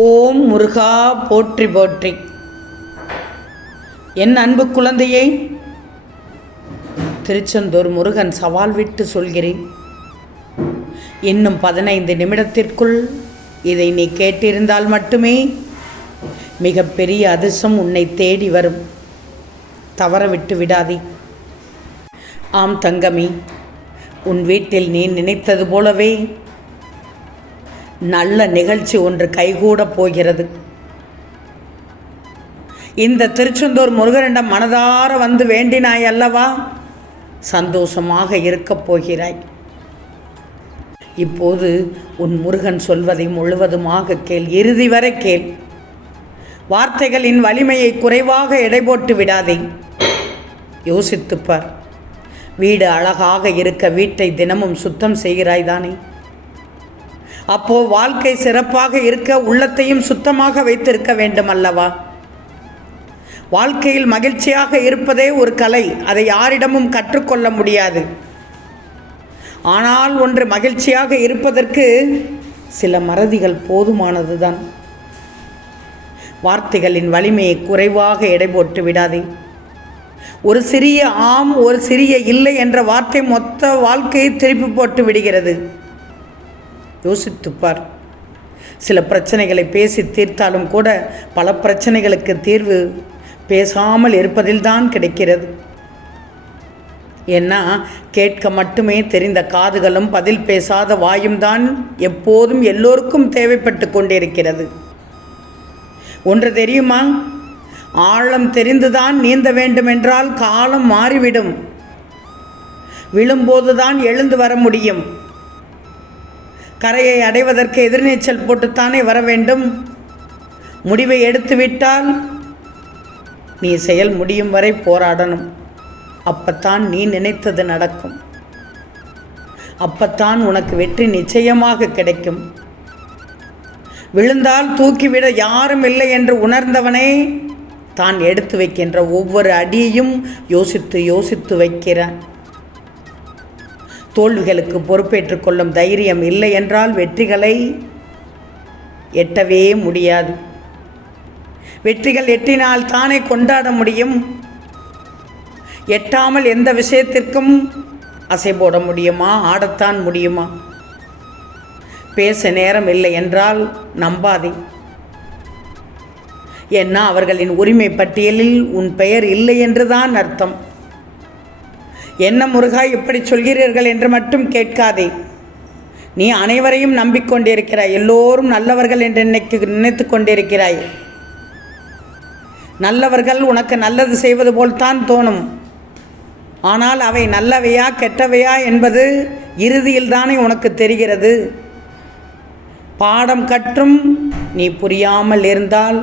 ஓம் முருகா போற்றி போற்றி. என் அன்பு குழந்தையை, திருச்செந்தூர் முருகன் சவால் விட்டு சொல்கிறேன். இன்னும் 15 நிமிடத்திற்குள் இதை நீ கேட்டிருந்தால் மட்டுமே மிகப்பெரிய அதிர்ஷ்டம் உன்னை தேடி வரும். தவற விட்டு விடாதே. ஆம் தங்கமே, உன் வீட்டில் நீ நினைத்தது போலவே நல்ல நிகழ்ச்சி ஒன்று கைகூடப் போகிறது. இந்த திருச்செந்தூர் முருகனிடம் மனதார வந்து வேண்டினாய் அல்லவா? சந்தோஷமாக இருக்கப் போகிறாய். இப்போது உன் முருகன் சொல்வதை முழுவதுமாக கேள், இறுதி வரை கேள். வார்த்தைகளின் வலிமையை குறைவாக எடை போட்டு விடாதே. யோசித்துப்பார். வீடு அழகாக இருக்க வீட்டை தினமும் சுத்தம் செய்கிறாய் தானே? அப்போ வாழ்க்கை சிறப்பாக இருக்க உள்ளத்தையும் சுத்தமாக வைத்திருக்க வேண்டும் அல்லவா? வாழ்க்கையில் மகிழ்ச்சியாக இருப்பதே ஒரு கலை. அதை யாரிடமும் கற்றுக்கொள்ள முடியாது. ஆனால் ஒன்று, மகிழ்ச்சியாக இருப்பதற்கு சில மறதிகள் போதுமானதுதான். வார்த்தைகளின் வலிமையை குறைவாக எடை போட்டு விடாதே. ஒரு சிறிய ஆம், ஒரு சிறிய இல்லை என்ற வார்த்தை மொத்த வாழ்க்கையை திருப்பி போட்டு விடுகிறது. யோசித்துப்பார். சில பிரச்சனைகளை பேசி தீர்த்தாலும் கூட பல பிரச்சனைகளுக்கு தீர்வு பேசாமல் இருப்பதில்தான் கிடைக்கிறது. ஏன்னா, கேட்க மட்டுமே தெரிந்த காதுகளும் பதில் பேசாத வாயும் தான் எப்போதும் எல்லோருக்கும் தேவைப்பட்டு கொண்டிருக்கிறது. ஒன்று தெரியுமா? ஆழம் தெரிந்துதான் நீந்த வேண்டுமென்றால் காலம் மாறிவிடும். விழும்போதுதான் எழுந்து வர முடியும். கரையை அடைவதற்கு எதிர்நீச்சல் போட்டுத்தானே வர வேண்டும். முடிவை எடுத்துவிட்டால் நீ செயல் முடியும் வரை போராடணும். அப்பத்தான் நீ நினைத்தது நடக்கும். அப்பத்தான் உனக்கு வெற்றி நிச்சயமாக கிடைக்கும். விழுந்தால் தூக்கிவிட யாரும் இல்லை என்று உணர்ந்தவனே தான் எடுத்து வைக்கின்ற ஒவ்வொரு அடியையும் யோசித்து யோசித்து வைக்கிறான். தோல்விகளுக்கு பொறுப்பேற்றுக் கொள்ளும் தைரியம் இல்லை என்றால் வெற்றிகளை எட்டவே முடியாது. வெற்றிகள் எட்டினால் தானே கொண்டாட முடியும். எட்டாமல் எந்த விஷயத்திற்கும் அசை போட முடியுமா? ஆடத்தான் முடியுமா? பேச நேரம் இல்லை என்றால் நம்பாதே. ஏன்னா அவர்களின் உரிமை பட்டியலில் உன் பெயர் இல்லை என்றுதான் அர்த்தம். என்ன முருகா இப்படி சொல்கிறீர்கள் என்று மட்டும் கேட்காதே. நீ அனைவரையும் நம்பிக்கொண்டிருக்கிறாய். எல்லோரும் நல்லவர்கள் என்று நினைத்து கொண்டிருக்கிறாய். நல்லவர்கள் உனக்கு நல்லது செய்வது போல்தான் தோணும். ஆனால் அவை நல்லவையா கெட்டவையா என்பது இறுதியில் தானே உனக்கு தெரிகிறது. பாடம் கற்றும் நீ புரியாமல் இருந்தால்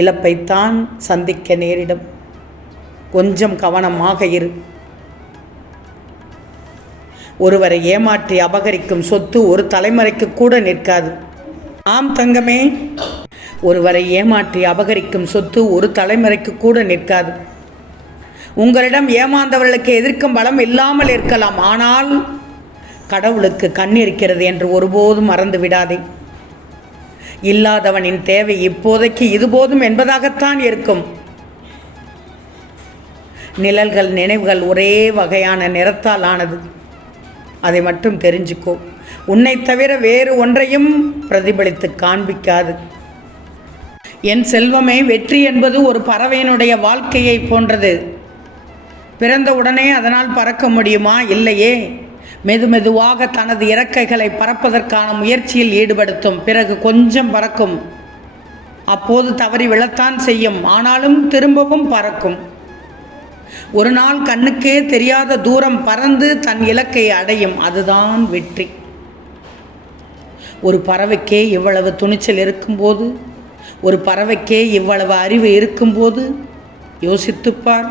இழப்பைத்தான் சந்திக்க நேரிடும். கொஞ்சம் கவனமாக இரு. ஒருவரை ஏமாற்றி அபகரிக்கும் சொத்து ஒரு தலைமுறைக்கு கூட நிற்காது. ஆம் தங்கமே, ஒருவரை ஏமாற்றி அபகரிக்கும் சொத்து ஒரு தலைமுறைக்கு கூட நிற்காது. உங்களிடம் ஏமாந்தவர்களுக்கு எதிர்க்கும் பலம் இல்லாமல் இருக்கலாம். ஆனால் கடவுளுக்கு கண் இருக்கிறது என்று ஒருபோதும் மறந்து விடாதே. இல்லாதவனின் தேவை இப்போதைக்கு இது போதும் என்பதாகத்தான் இருக்கும். நிழல்கள் நினைவுகள் ஒரே வகையான நிறத்தால் ஆனது. அதை மட்டும் தெரிஞ்சுக்கோ. உன்னை தவிர வேறு ஒன்றையும் பிரதிபலித்து காண்பிக்காது. என் செல்வமே, வெற்றி என்பது ஒரு பறவையினுடைய வாழ்க்கையை போன்றது. பிறந்த உடனே அதனால் பறக்க முடியுமா? இல்லையே. மெதுமெதுவாக தனது இறக்கைகளை பறப்பதற்கான முயற்சியில் ஈடுபடுத்தும். பிறகு கொஞ்சம் பறக்கும். அப்போது தவறி விழத்தான் செய்யும். ஆனாலும் திரும்பவும் பறக்கும். ஒரு நாள் கண்ணுக்கே தெரியாத தூரம் பறந்து தன் இலக்கை அடையும். அதுதான் வெற்றி. ஒரு பறவைக்கே இவ்வளவு துணிச்சல் இருக்கும்போது, ஒரு பறவைக்கே இவ்வளவு அறிவு இருக்கும்போது யோசித்துப்பார்.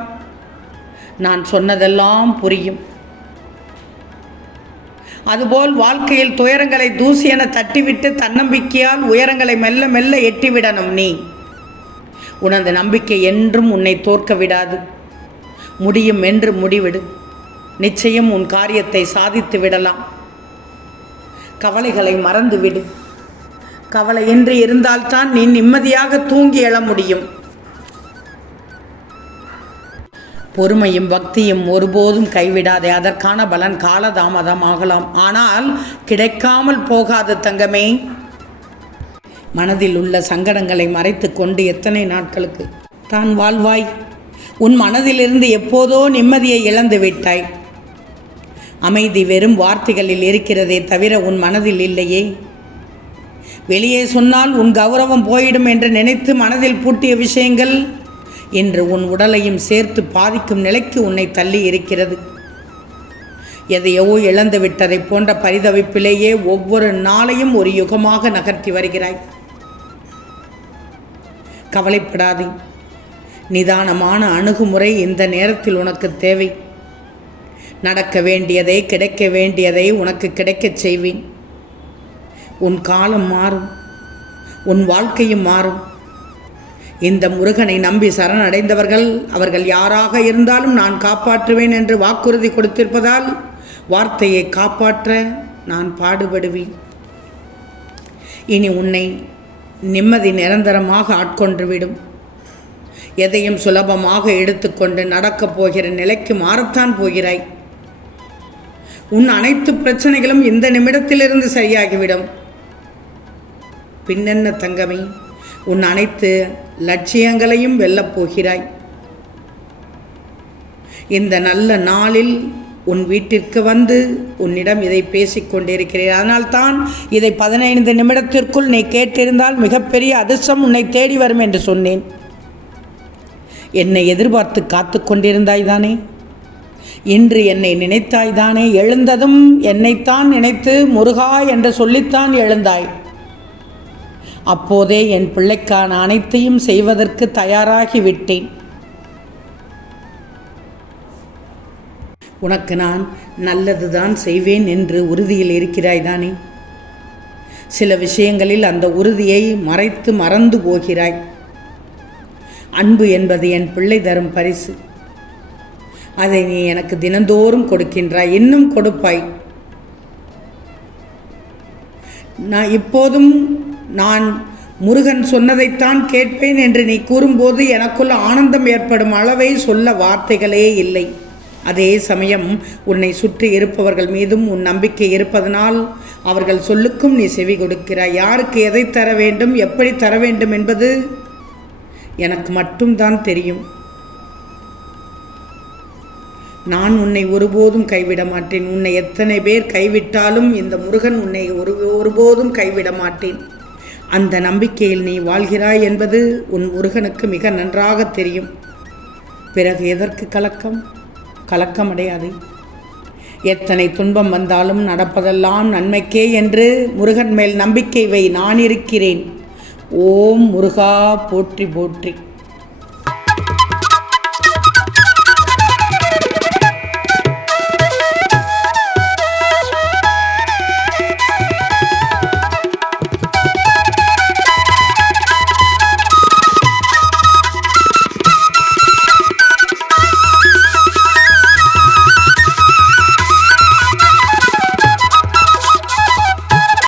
நான் சொன்னதெல்லாம் புரியும். அதுபோல் வாழ்க்கையில் துயரங்களை தூசி என தட்டிவிட்டு தன்னம்பிக்கையால் உயரங்களை மெல்ல மெல்ல எட்டிவிடணும். நீ உனது நம்பிக்கை என்றும் உன்னை தோற்க விடாது. முடியும் என்று முடிவிடு. நிச்சயம் உன் காரியத்தை சாதித்து விடலாம். கவலைகளை மறந்துவிடு. கவலையின்றி இருந்தால்தான் நீ நிம்மதியாக தூங்கி எழ முடியும். பொறுமையும் பக்தியும் ஒருபோதும் கைவிடாதே. அதற்கான பலன் காலதாமதமாகலாம், ஆனால் கிடைக்காமல் போகாது தங்கமே. மனதில் உள்ள சங்கடங்களை மறைத்து கொண்டு எத்தனை நாட்களுக்கு தான் வாழ்வாய்? உன் மனதிலிருந்து எப்போதோ நிம்மதியை இழந்து விட்டாய். அமைதி வெறும் வார்த்தைகளில் இருக்கிறதே தவிர உன் மனதில் இல்லையே. வெளியே சொன்னால் உன் கௌரவம் போயிடும் என்று நினைத்து மனதில் பூட்டிய விஷயங்கள் இன்று உன் உடலையும் சேர்த்து பாதிக்கும் நிலைக்கு உன்னை தள்ளி இருக்கிறது. எதையோ இழந்து விட்டதை போன்ற பரிதவிப்பிலேயே ஒவ்வொரு நாளையும் ஒரு யுகமாக நகர்த்தி வருகிறாய். கவலைப்படாதே. நிதானமான அணுகுமுறை இந்த நேரத்தில் உனக்கு தேவை. நடக்க வேண்டியதை, கிடைக்க வேண்டியதை உனக்கு கிடைக்கச் செய்வேன். உன் காலம் மாறும், உன் வாழ்க்கையும் மாறும். இந்த முருகனை நம்பி சரணடைந்தவர்கள், அவர்கள் யாராக இருந்தாலும் நான் காப்பாற்றுவேன் என்று வாக்குறுதி கொடுத்திருப்பதால் வார்த்தையை காப்பாற்ற நான் பாடுபடுவேன். இனி உன்னை நிம்மதி நிரந்தரமாக ஆட்கொண்டுவிடும். எதையும் சுலபமாக எடுத்துக்கொண்டு நடக்கப் போகிற நிலைக்கு மாறத்தான் போகிறாய். உன் அனைத்து பிரச்சனைகளும் இந்த நிமிடத்திலிருந்து சரியாகிவிடும். பின்னென்ன தங்கமே, உன் அனைத்து லட்சியங்களையும் வெல்லப் போகிறாய். இந்த நல்ல நாளில் உன் வீட்டிற்கு வந்து உன்னிடம் இதை பேசிக்கொண்டிருக்கிறேன். அதனால்தான் இதை 15 நிமிடத்திற்குள் நீ கேட்டிருந்தால் மிகப்பெரிய அதிர்ஷ்டம் உன்னை தேடி வரும் என்று சொன்னேன். என்னை எதிர்பார்த்து காத்து கொண்டிருந்தாய்தானே? இன்று என்னை நினைத்தாய்தானே? எழுந்ததும் என்னைத்தான் நினைத்து முருகா என்று சொல்லித்தான் எழுந்தாய். அப்போதே என் பிள்ளைக்கான அனைத்தையும் செய்வதற்கு தயாராகி விட்டேன். உனக்கு நான் நல்லதுதான் செய்வேன் என்று உறுதியில் இருக்கிறாய்தானே? சில விஷயங்களில் அந்த உறுதியை மறைத்து மறந்து போகிறாய். அன்பு என்பது என் பிள்ளை தரும் பரிசு. அதை நீ எனக்கு தினந்தோறும் கொடுக்கின்றாய், இன்னும் கொடுப்பாய். இப்போதும் நான் முருகன் சொன்னதைத்தான் கேட்பேன் என்று நீ கூறும்போது எனக்குள்ள ஆனந்தம் ஏற்படும் அளவை சொல்ல வார்த்தைகளே இல்லை. அதே சமயம் உன்னை சுற்றி இருப்பவர்கள் மீதும் உன் நம்பிக்கை இருப்பதனால் அவர்கள் சொல்லுக்கும் நீ செவி கொடுக்கிறாய். யாருக்கு எதை தர வேண்டும், எப்படி தர வேண்டும் என்பது எனக்கு மட்டும்தான் தெரியும். நான் உன்னை ஒருபோதும் கைவிட மாட்டேன். உன்னை எத்தனை பேர் கைவிட்டாலும் இந்த முருகன் உன்னை ஒருபோதும் கைவிட மாட்டேன். அந்த நம்பிக்கையில் நீ வாழ்கிறாய் என்பது உன் முருகனுக்கு மிக நன்றாக தெரியும். பிறகு எதற்கு கலக்கம்? கலக்கம் அடையாது. எத்தனை துன்பம் வந்தாலும் நடப்பதெல்லாம் நன்மைக்கே என்று முருகன் மேல் நம்பிக்கை வை. நான் இருக்கிறேன். ஓம் முருகா போற்றி போற்றி.